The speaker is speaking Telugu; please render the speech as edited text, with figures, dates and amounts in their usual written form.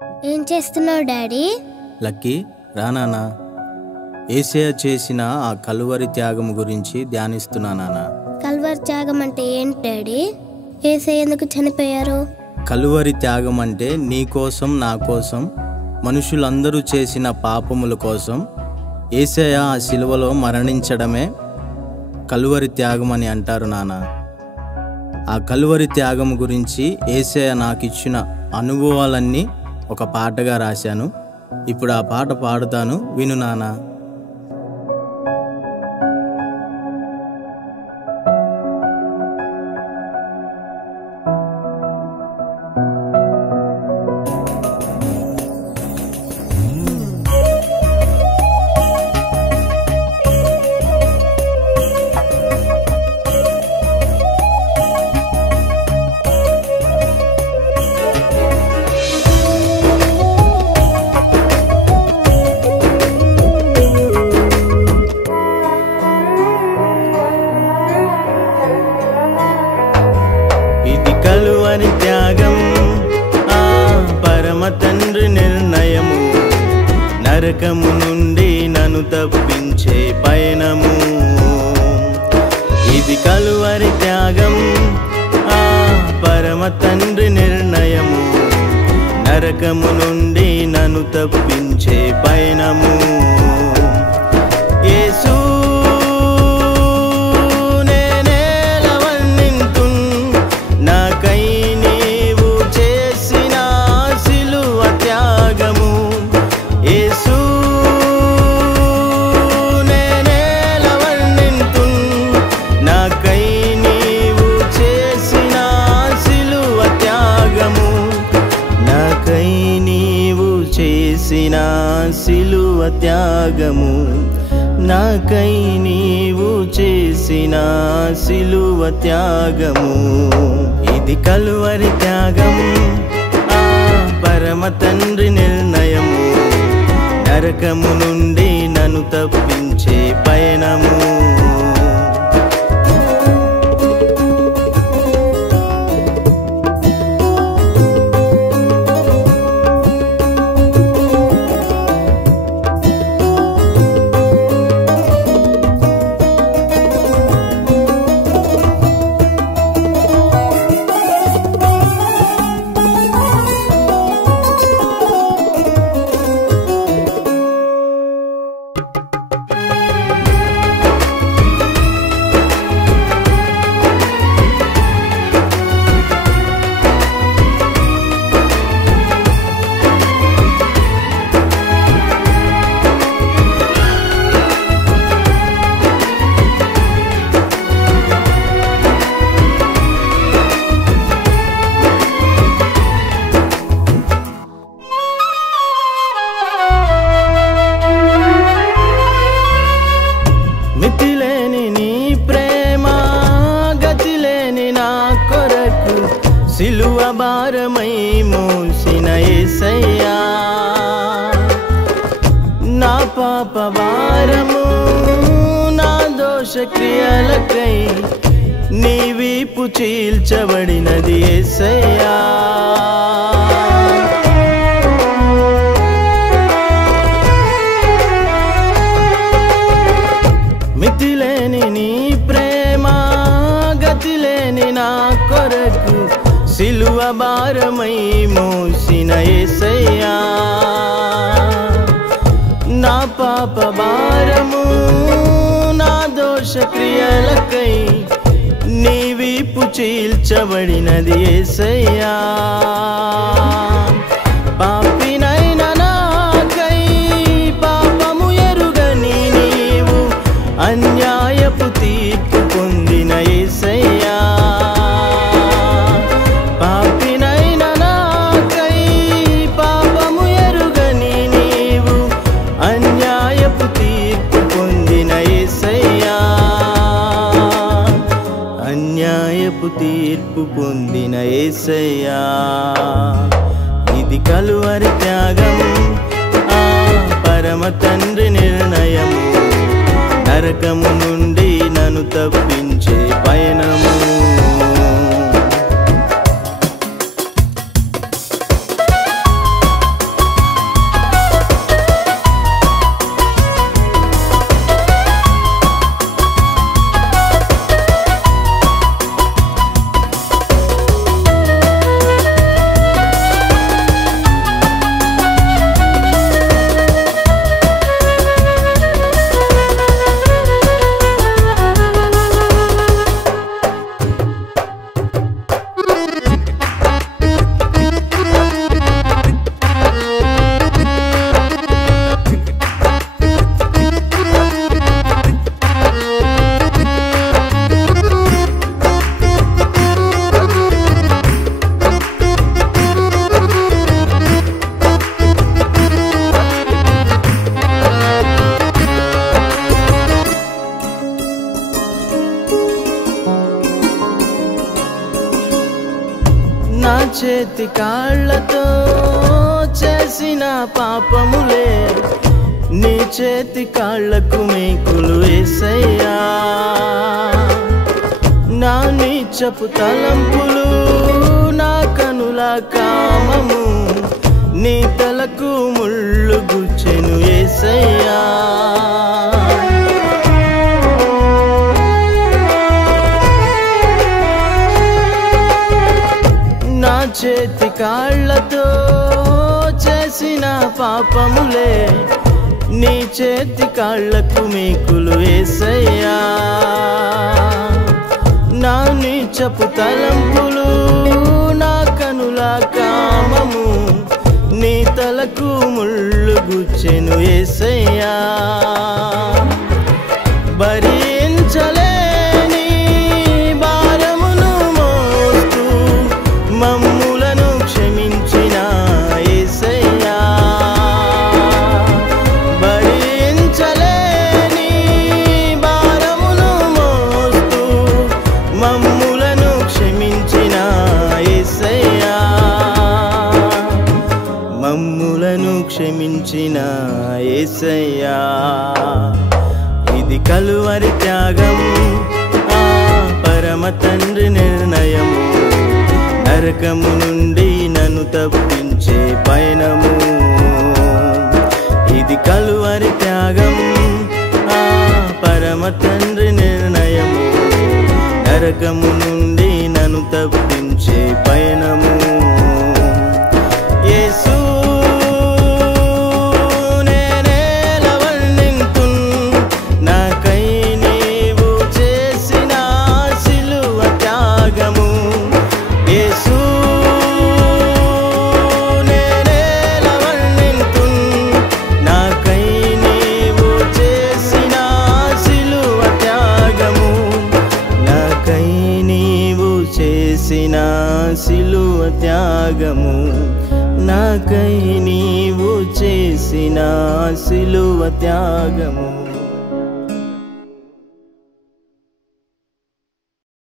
ఏం చేస్తున్నావు డాడీ? లక్కీ రా నాన్న. యేసయ్య చేసిన ఆ కలువరి త్యాగం గురించి ధ్యానిస్తున్నా నాన్న. కల్వరి త్యాగం అంటే ఏంటి డాడీ? యేసయ్య ఎందుకు చనిపోయారు? కలువరి త్యాగం అంటే నీ కోసం నా కోసం మనుషులందరూ చేసిన పాపముల కోసం యేసయ్య ఆ శిలువలో మరణించడమే కలువరి త్యాగం అని అంటారు నాన్న. ఆ కలువరి త్యాగం గురించి యేసయ్య నాకు ఇచ్చిన అనుభవాలన్నీ ఒక పాటగా రాశాను. ఇప్పుడు ఆ పాట పాడుతాను, విను నాన్న. కలువరి త్యాగం ఆ పరమ తండ్రి నిర్ణయము, నరకము నుండి నన్ను తప్పించే పయనము. ఇది కలువరి త్యాగం ఆ పరమ తండ్రి నిర్ణయము, నరకము నుండి నన్ను తప్పించే పయనము. యేసు సిలువ త్యాగము, నాకై నీవు చేసిన సిలువ త్యాగము. ఇది కలువరి త్యాగం ఆ పరమ తండ్రి నిర్ణయము, నరకము నుండి నన్ను తప్పించే పయనము. మితిలేని నీ ప్రేమ, గతిలేని నా కొరకు సిలువ భారమై మోసిన యేసయ్యా. నా పాప భారము నా దోష క్రియలకై నీ వీపు చీల్చబడినది యేసయ్యా. మితిలేని నీ ప్రేమ, గతిలేని నా కొరకు సిలువ భారమై మోసిన యేసయ్యా. నా పాప భారము నా దోష క్రియలకై నీ వీపు చీల్చబడినది యేసయ్యా. పాపినైన నాకై పాపము ఎరుగని నీవు అన్యాయపు తీర్పు పొందిన యేసయ్యా. పాపినైన నాకై పాపము ఎరుగని నీవు అన్యాయపు తీర్పు పొందిన యేసయ్యా. అన్యాయపు తీర్పు పొందిన యేసయ్యా. ఇది కలువరి త్యాగం ఆ పరమ తండ్రి నిర్ణయము, నరకము నుండి నన్ను తప్పించే పయనము. చేతి కాళ్ళతో చేసిన పాపములే నీ చేతి కాళ్ళకు మేకులు యేసయ్యా నా నీచపు తలంపులు నా కనుల కామము నీ తలకు ముళ్ళు గుచ్చెను యేసయ్యా నా చేతి కాళ్ళతో చేసిన పాపములే నీ చేతి కాళ్ళకు మేకులు యేసయ్యా నా నీచపు తలంపులు నా కనుల కామము నీ తలకు ముళ్ళు గుచ్చెను యేసయ్యా భరించలేని భారమును మోస్తూ మమ్ములను క్షమించిన యేసయ్యా భరించలేని భారమును మోస్తూ మమ్ములను క్షమించిన యేసయ్యా మమ్ములను క్షమించిన యేసయ్యా ఇది కలువరి త్యాగం ఆ పరమ తండ్రి నిర్ణయము నరకము నుండి నన్ను తప్పించే పయనము ఇది కలువరి త్యాగం ఆ పరమ తండ్రి నిర్ణయము నరకము నుండి నన్ను తప్పించే పయనము యేసు సిలువ త్యాగము నాకై నీవు చేసిన సిలువ త్యాగము